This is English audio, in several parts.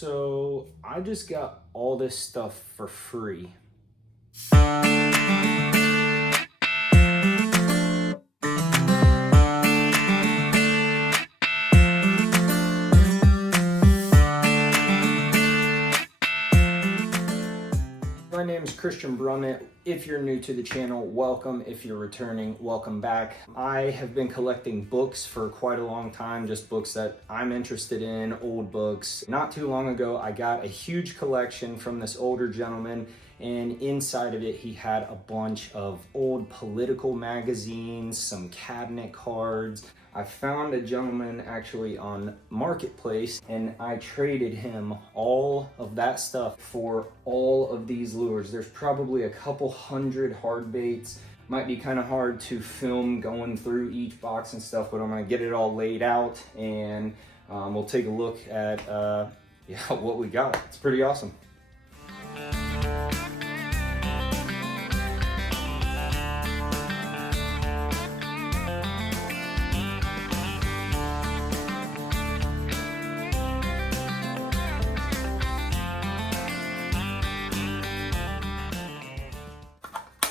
So I just got all this stuff for free. My name is Christian Brummett. If you're new to the channel, welcome. If you're returning, welcome back. I have been collecting books for quite a long time, just books that I'm interested in, old books. Not too long ago, I got a huge collection from this older gentleman, and inside of it, he had a bunch of old political magazines, some cabinet cards. I found a gentleman actually on Marketplace, and I traded him all of that stuff for all of these lures. There's probably a couple hundred hard baits. Might be kind of hard to film going through each box and stuff, but I'm gonna get it all laid out, and we'll take a look at what we got. It's pretty awesome.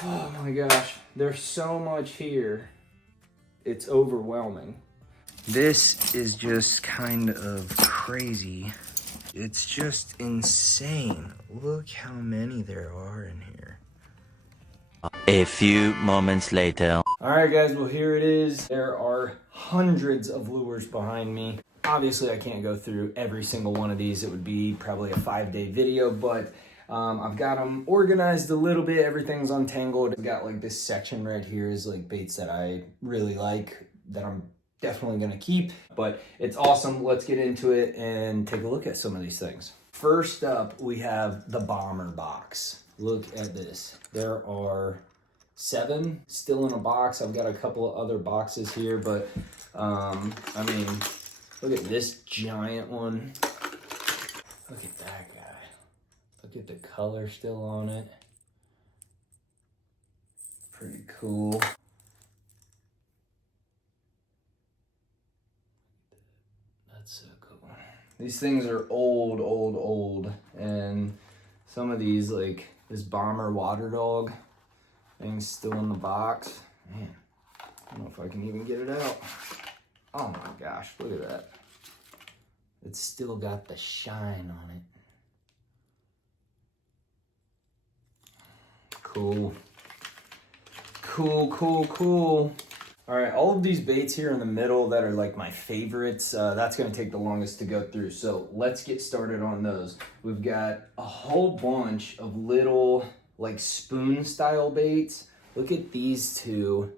Oh my gosh, there's so much here. It's overwhelming. This is just kind of crazy. It's just insane. Look how many there are in here. A few moments later. All right, guys, well, here it is. There are hundreds of lures behind me. Obviously, I can't go through every single one of these. It would be probably a 5-day video, but I've got them organized a little bit. Everything's untangled. I've got like this section right here is like baits that I really like that I'm definitely gonna keep, but it's awesome. Let's get into it and take a look at some of these things. First up, we have the bomber box. Look at this. There are 7 still in a box. I've got a couple of other boxes here, but I mean, look at this giant one. Look at that guy. Look at the color still on it. Pretty cool. That's so cool. These things are old, and some of these, like this bomber water dog thing's still in the box. Man, I don't know if I can even get it out. Oh my gosh, look at that. It's still got the shine on it. Cool. Cool. All right, all of these baits here in the middle that are like my favorites, that's gonna take the longest to go through. So let's get started on those. We've got a whole bunch of little like spoon style baits. Look at these two.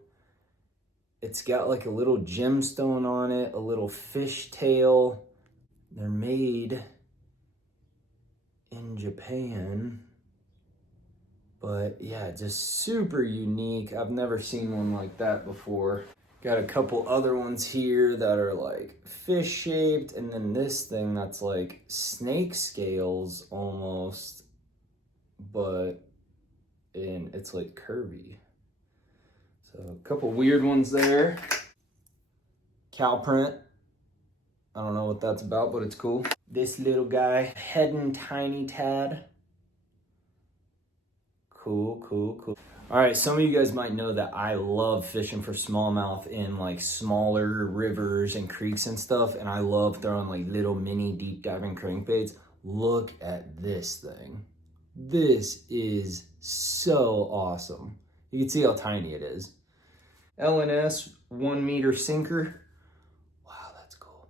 It's got like a little gemstone on it, a little fish tail. They're made in Japan. But yeah, just super unique. I've never seen one like that before. Got a couple other ones here that are like fish shaped, and then this thing that's like snake scales almost, but it's like curvy. So a couple weird ones there. Cow print. I don't know what that's about, but it's cool. This little guy, HEDDON Tiny Tad. Cool. All right, some of you guys might know that I love fishing for smallmouth in like smaller rivers and creeks and stuff, and I love throwing like little mini deep diving crankbaits. Look at this thing. This is so awesome. You can see how tiny it is. L&S 1 meter sinker. Wow, that's cool.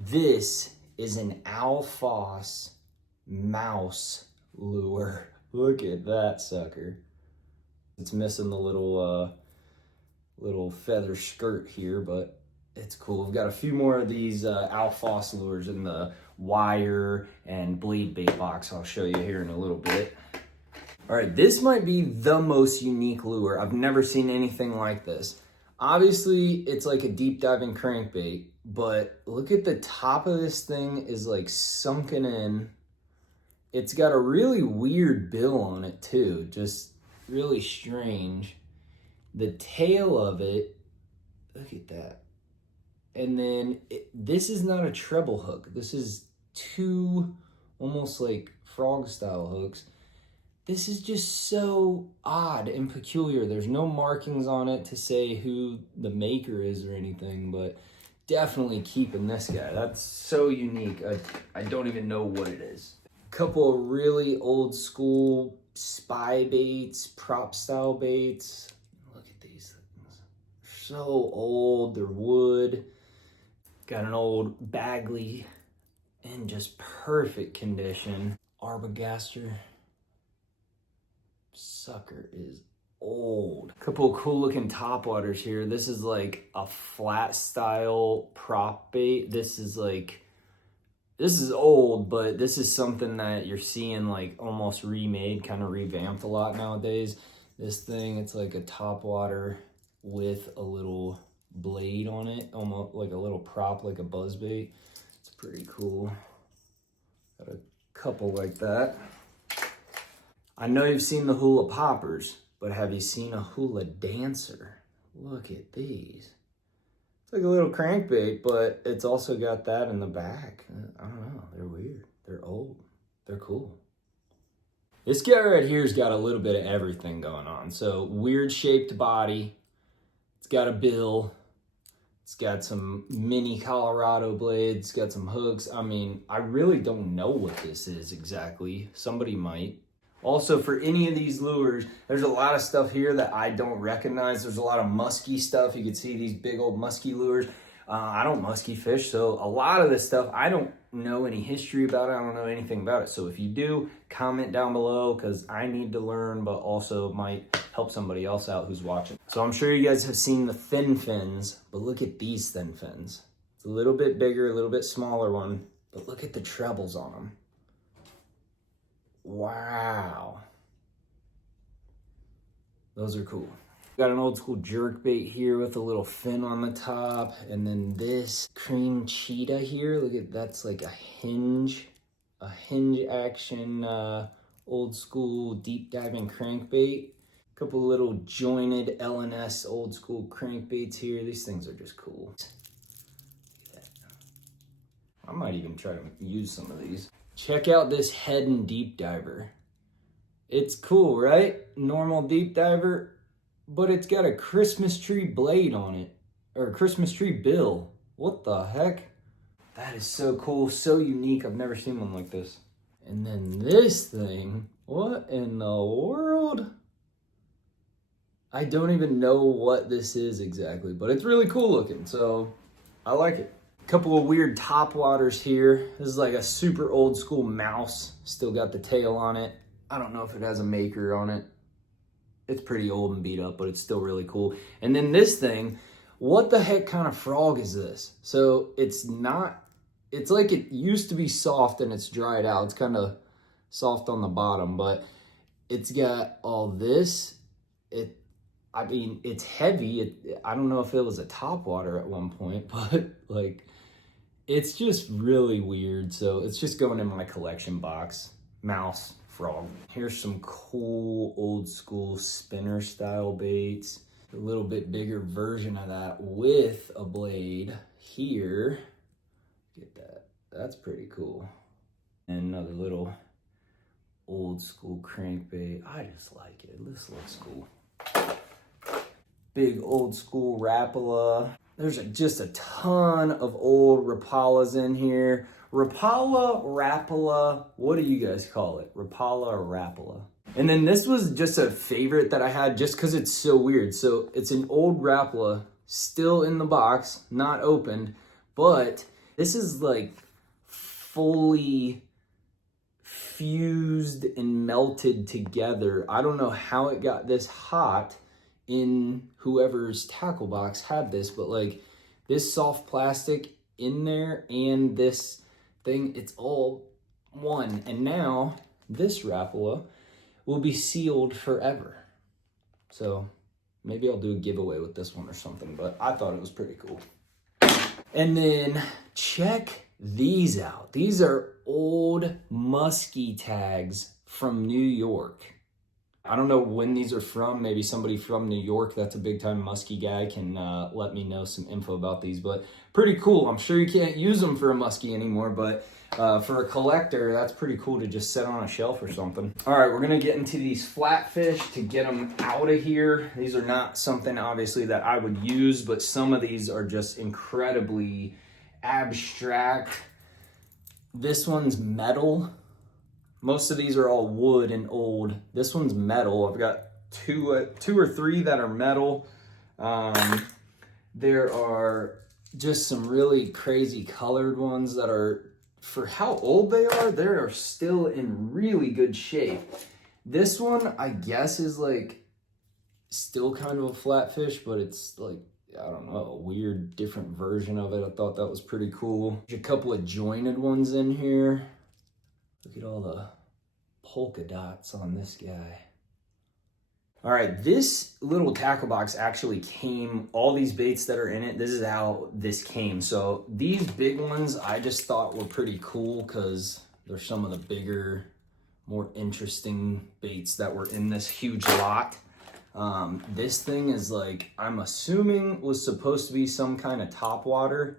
This is an Alphos mouse lure. Look at that sucker. It's missing the little feather skirt here, but it's cool. We've got a few more of these Alphos lures in the wire and blade bait box I'll show you here in a little bit. All right, this might be the most unique lure. I've never seen anything like this. Obviously, it's like a deep diving crankbait, but look at the top of this thing is like sunken in. It's got a really weird bill on it too, just really strange. The tail of it, look at that. And then this is not a treble hook. This is 2 almost like frog style hooks. This is just so odd and peculiar. There's no markings on it to say who the maker is or anything, but definitely keeping this guy. That's so unique. I don't even know what it is. Couple of really old school spy baits, prop style baits. Look at these things. They're so old, they're wood. Got an old Bagley in just perfect condition. Arbogast. Sucker is old. Couple of cool looking topwaters here. This is like a flat style prop bait. This is old, but this is something that you're seeing like almost remade, kind of revamped a lot nowadays. This thing, it's like a topwater with a little blade on it, almost like a little prop, like a buzz bait. It's pretty cool. Got a couple like that. I know you've seen the hula poppers, but have you seen a hula dancer? Look at these. It's like a little crankbait, but it's also got that in the back. I don't know, they're weird. They're old, they're cool. This guy right here's got a little bit of everything going on. So weird shaped body, it's got a bill, it's got some mini Colorado blades, it's got some hooks. I mean, I really don't know what this is exactly. Somebody might. Also, for any of these lures, there's a lot of stuff here that I don't recognize. There's a lot of musky stuff. You can see these big old musky lures. I don't musky fish, so a lot of this stuff, I don't know any history about it. I don't know anything about it. So if you do, comment down below, because I need to learn, but also might help somebody else out who's watching. So I'm sure you guys have seen the thin fins, but look at these thin fins. It's a little bit bigger, a little bit smaller one, but look at the trebles on them. Wow. Those are cool. Got an old school jerk bait here with a little fin on the top. And then this cream cheetah here. Look at, that's like a hinge action, old school deep diving crankbait. A couple little jointed LNS old school crankbaits here. These things are just cool. I might even try to use some of these. Check out this HEDDON deep diver. It's cool, right? Normal deep diver, but it's got a Christmas tree blade on it, or a Christmas tree bill. What the heck? That is so cool, so unique. I've never seen one like this. And then this thing, what in the world? I don't even know what this is exactly, but it's really cool looking, so I like it. Couple of weird topwaters here. This is like a super old school mouse. Still got the tail on it. I don't know if it has a maker on it. It's pretty old and beat up, but it's still really cool. And then this thing, what the heck kind of frog is this? So it's not, it's like it used to be soft and it's dried out. It's kind of soft on the bottom, but it's got all this. I mean, it's heavy. I don't know if it was a topwater at one point, but like, it's just really weird. So it's just going in my collection box. Mouse, frog. Here's some cool old school spinner style baits. A little bit bigger version of that with a blade here. Get that. That's pretty cool. And another little old school crankbait. I just like it. This looks cool. Big old school RAPALA. There's just a ton of old Rapalas in here. RAPALA, what do you guys call it? Rapala or RAPALA? And then this was just a favorite that I had just because it's so weird. So it's an old RAPALA, still in the box, not opened, but this is like fully fused and melted together. I don't know how it got this hot in whoever's tackle box had this, but like this soft plastic in there and this thing, it's all one. And now this Rapala will be sealed forever. So maybe I'll do a giveaway with this one or something, but I thought it was pretty cool. And then check these out. These are old musky tags from New York. I don't know when these are from. Maybe somebody from New York that's a big time musky guy can let me know some info about these, but pretty cool. I'm sure you can't use them for a muskie anymore, but for a collector, that's pretty cool to just set on a shelf or something. All right, we're gonna get into these flatfish to get them out of here. These are not something obviously that I would use, but some of these are just incredibly abstract. This one's metal. Most of these are all wood and old. This one's metal. I've got two or three that are metal. There are just some really crazy colored ones that are, for how old they are still in really good shape. This one, I guess, is like still kind of a flatfish, but it's like, I don't know, a weird different version of it. I thought that was pretty cool. There's a couple of jointed ones in here. Look at all the polka dots on this guy. All right, this little tackle box actually came, all these baits that are in it, this is how this came. So these big ones I just thought were pretty cool because they're some of the bigger, more interesting baits that were in this huge lot. This thing is like, I'm assuming was supposed to be some kind of topwater,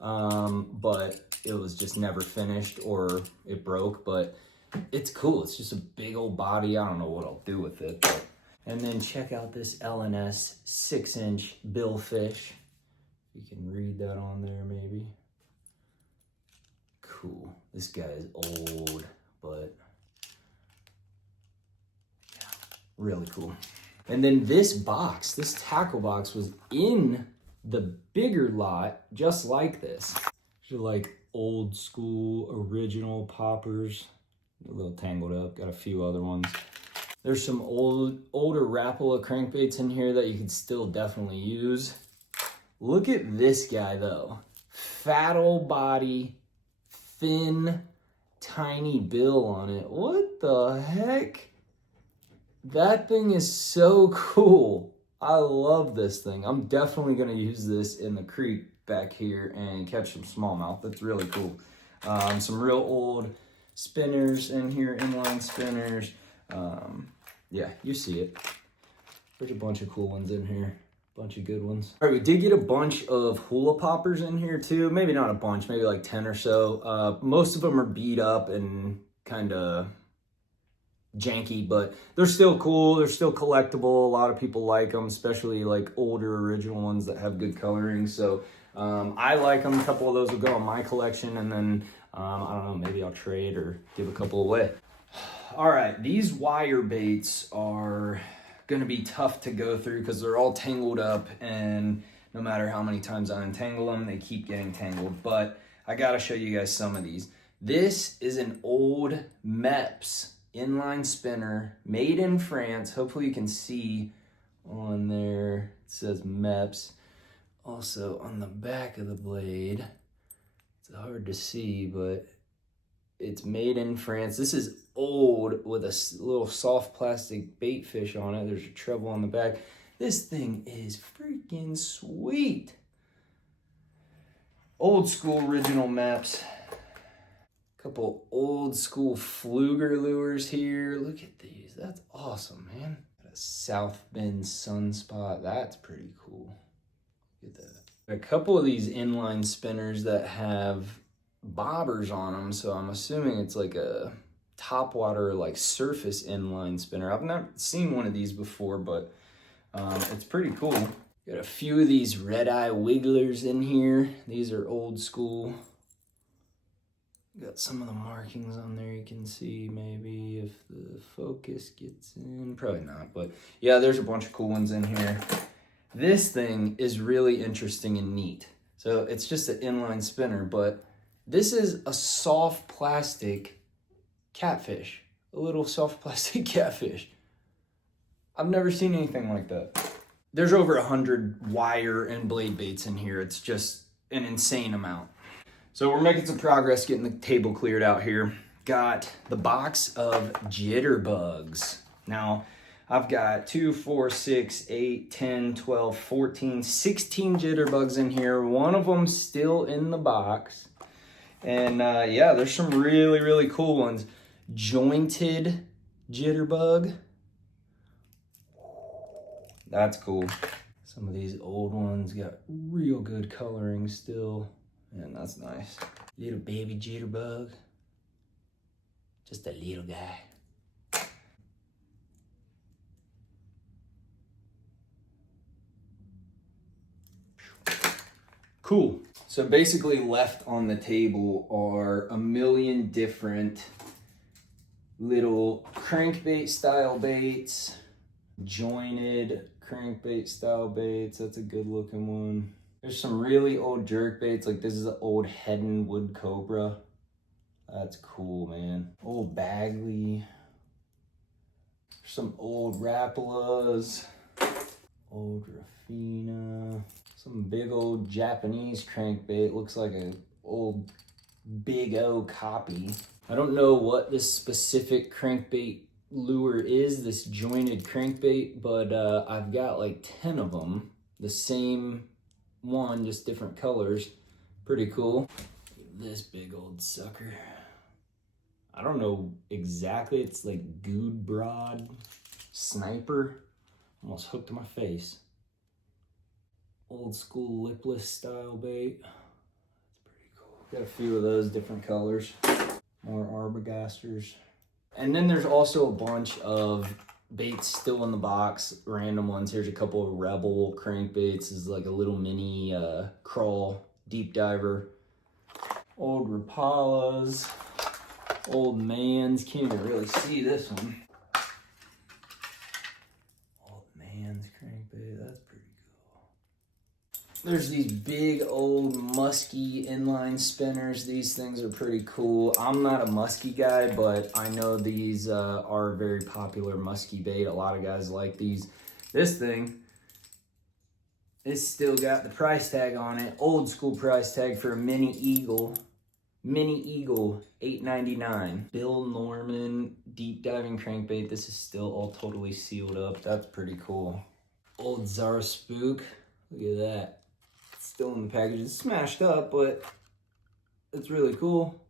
but it was just never finished or it broke, but it's cool. It's just a big old body. I don't know what I'll do with it. But. And then check out this LNS 6-inch billfish. You can read that on there maybe. Cool. This guy is old, but yeah, really cool. And then this box, this tackle box was in the bigger lot, just like this. These are like old school original poppers. A little tangled up, got a few other ones. There's some older RAPALA crankbaits in here that you could still definitely use. Look at this guy though. Fat old body, thin, tiny bill on it. What the heck? That thing is so cool. I love this thing. I'm definitely gonna use this in the creek back here and catch some smallmouth. That's really cool. Some real old spinners in here, inline spinners. Yeah, you see it. There's a bunch of cool ones in here. Bunch of good ones. All right, we did get a bunch of hula poppers in here too. Maybe not a bunch, maybe like 10 or so. Most of them are beat up and kind of janky, but they're still cool. They're still collectible. A lot of people like them, especially like older original ones that have good coloring. So I like them. A couple of those will go in my collection, and then I don't know, maybe I'll trade or give a couple away. All right, these wire baits are gonna be tough to go through because they're all tangled up, and no matter how many times I untangle them, they keep getting tangled. But I gotta show you guys some of these. This is an old MEPPS inline spinner made in France. Hopefully you can see on there, it says MEPPS. Also on the back of the blade, it's hard to see, but it's made in France. This is old with a little soft plastic bait fish on it. There's a treble on the back. This thing is freaking sweet. Old school original MEPPS. Couple old school PFLEUGER lures here. Look at these. That's awesome, man. Got a South Bend Sunspot. That's pretty cool. Look at that. A couple of these inline spinners that have bobbers on them, so I'm assuming it's like a topwater, like surface inline spinner. I've never seen one of these before, but it's pretty cool. Got a few of these red-eye wigglers in here. These are old school. Got some of the markings on there you can see, maybe if the focus gets in. Probably not, but yeah, there's a bunch of cool ones in here. This thing is really interesting and neat. So it's just an inline spinner, but this is a soft plastic catfish. A little soft plastic catfish. I've never seen anything like that. There's over 100 wire and blade baits in here. It's just an insane amount. So we're making some progress getting the table cleared out here. Got the box of jitterbugs. Now, I've got 2, 4, 6, 8, 10, 12, 14, 16 jitterbugs in here. One of them still in the box. And yeah, there's some really, really cool ones. Jointed jitterbug. That's cool. Some of these old ones got real good coloring still. Man, that's nice. Little baby jitterbug. Just a little guy. Cool. So basically left on the table are a million different little crankbait style baits, jointed crankbait style baits. That's a good looking one. There's some really old jerk baits, like this is an old HEDDON wood cobra. That's cool, man. Old Bagley. Some old Rapalas. Old Rafina. Some big old Japanese crankbait. Looks like an old Big O copy. I don't know what this specific crankbait lure is, this jointed crankbait, but I've got like 10 of them. The same one, just different colors. Pretty cool. This big old sucker. I don't know exactly. It's like Good Broad Sniper. Almost hooked to my face. Old school lipless style bait. That's pretty cool. Got a few of those different colors. More arbogasters. And then there's also a bunch of baits still in the box, random ones. Here's a couple of Rebel crankbaits. This is like a little mini crawl deep diver. Old Rapalas. Old MANNS. Can't even really see this one. Old MANNS crankbait. That's pretty cool. There's these big old musky inline spinners. These things are pretty cool. I'm not a musky guy, but I know these are very popular musky bait. A lot of guys like these. This thing, it's still got the price tag on it. Old school price tag for a mini eagle. Mini Eagle, $8.99. Bill Norman deep diving crankbait. This is still all totally sealed up. That's pretty cool. Old Zara Spook. Look at that. It's still in the package. It's smashed up, but it's really cool.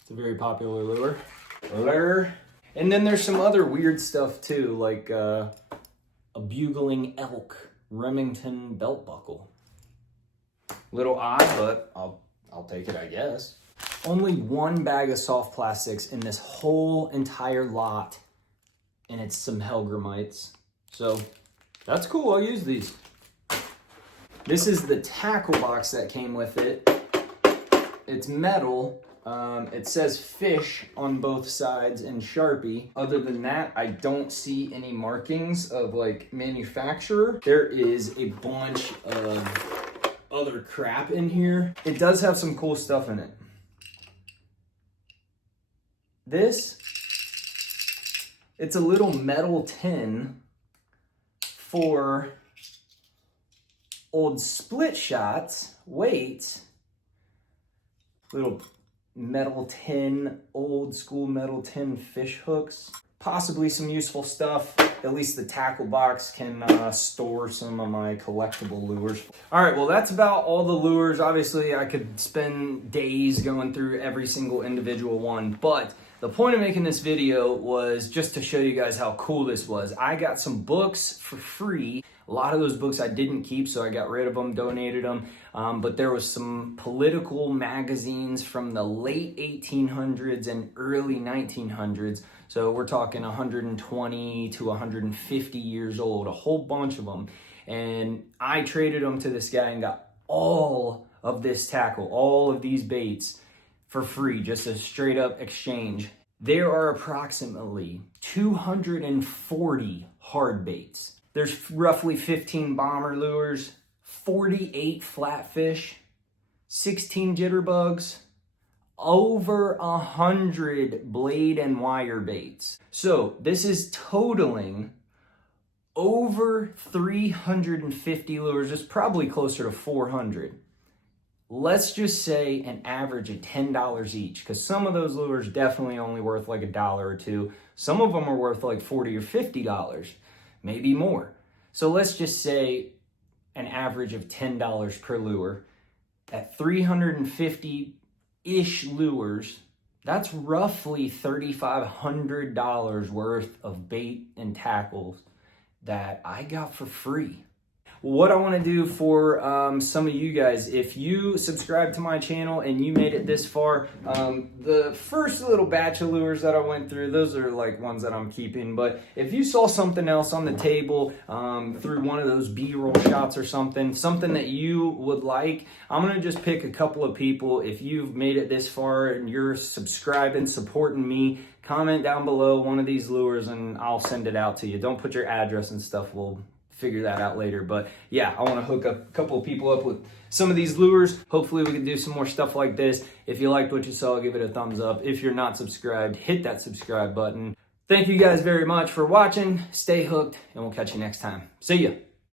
It's a very popular lure. And then there's some other weird stuff too, like a bugling elk Remington belt buckle. Little odd, but I'll take it, I guess. Only one bag of soft plastics in this whole entire lot, and it's some Hellgramites. So that's cool, I'll use these. This is the tackle box that came with it. It's metal. It says fish on both sides in Sharpie. Other than that, I don't see any markings of like manufacturer. There is a bunch of other crap in here. It does have some cool stuff in it. This, it's a little metal tin for old split shots, weights, little metal tin, old school metal tin fish hooks. Possibly some useful stuff. At least the tackle box can store some of my collectible lures. All right, well, that's about all the lures. Obviously, I could spend days going through every single individual one, but the point of making this video was just to show you guys how cool this was. I got some books for free. A lot of those books I didn't keep, so I got rid of them, donated them. But there was some political magazines from the late 1800s and early 1900s. So we're talking 120 to 150 years old, a whole bunch of them. And I traded them to this guy and got all of this tackle, all of these baits for free, just a straight up exchange. There are approximately 240 hard baits. There's roughly 15 bomber lures, 48 flatfish, 16 jitterbugs, over 100 blade and wire baits. So this is totaling over 350 lures. It's probably closer to 400. Let's just say an average of $10 each, because some of those lures definitely only worth like $1 or $2. Some of them are worth like $40 or $50, maybe more. So let's just say an average of $10 per lure. At 350-ish lures, that's roughly $3,500 worth of bait and tackles that I got for free. What I want to do for some of you guys, if you subscribe to my channel and you made it this far, the first little batch of lures that I went through, those are like ones that I'm keeping. But if you saw something else on the table through one of those B-roll shots or something that you would like, I'm going to just pick a couple of people. If you've made it this far and you're subscribing, supporting me, comment down below one of these lures and I'll send it out to you. Don't put your address and stuff. We'll figure that out later. But yeah, I want to hook up a couple of people up with some of these lures. Hopefully we can do some more stuff like this. If you liked what you saw, give it a thumbs up. If you're not subscribed, hit that subscribe button. Thank you guys very much for watching. Stay hooked and we'll catch you next time. See ya.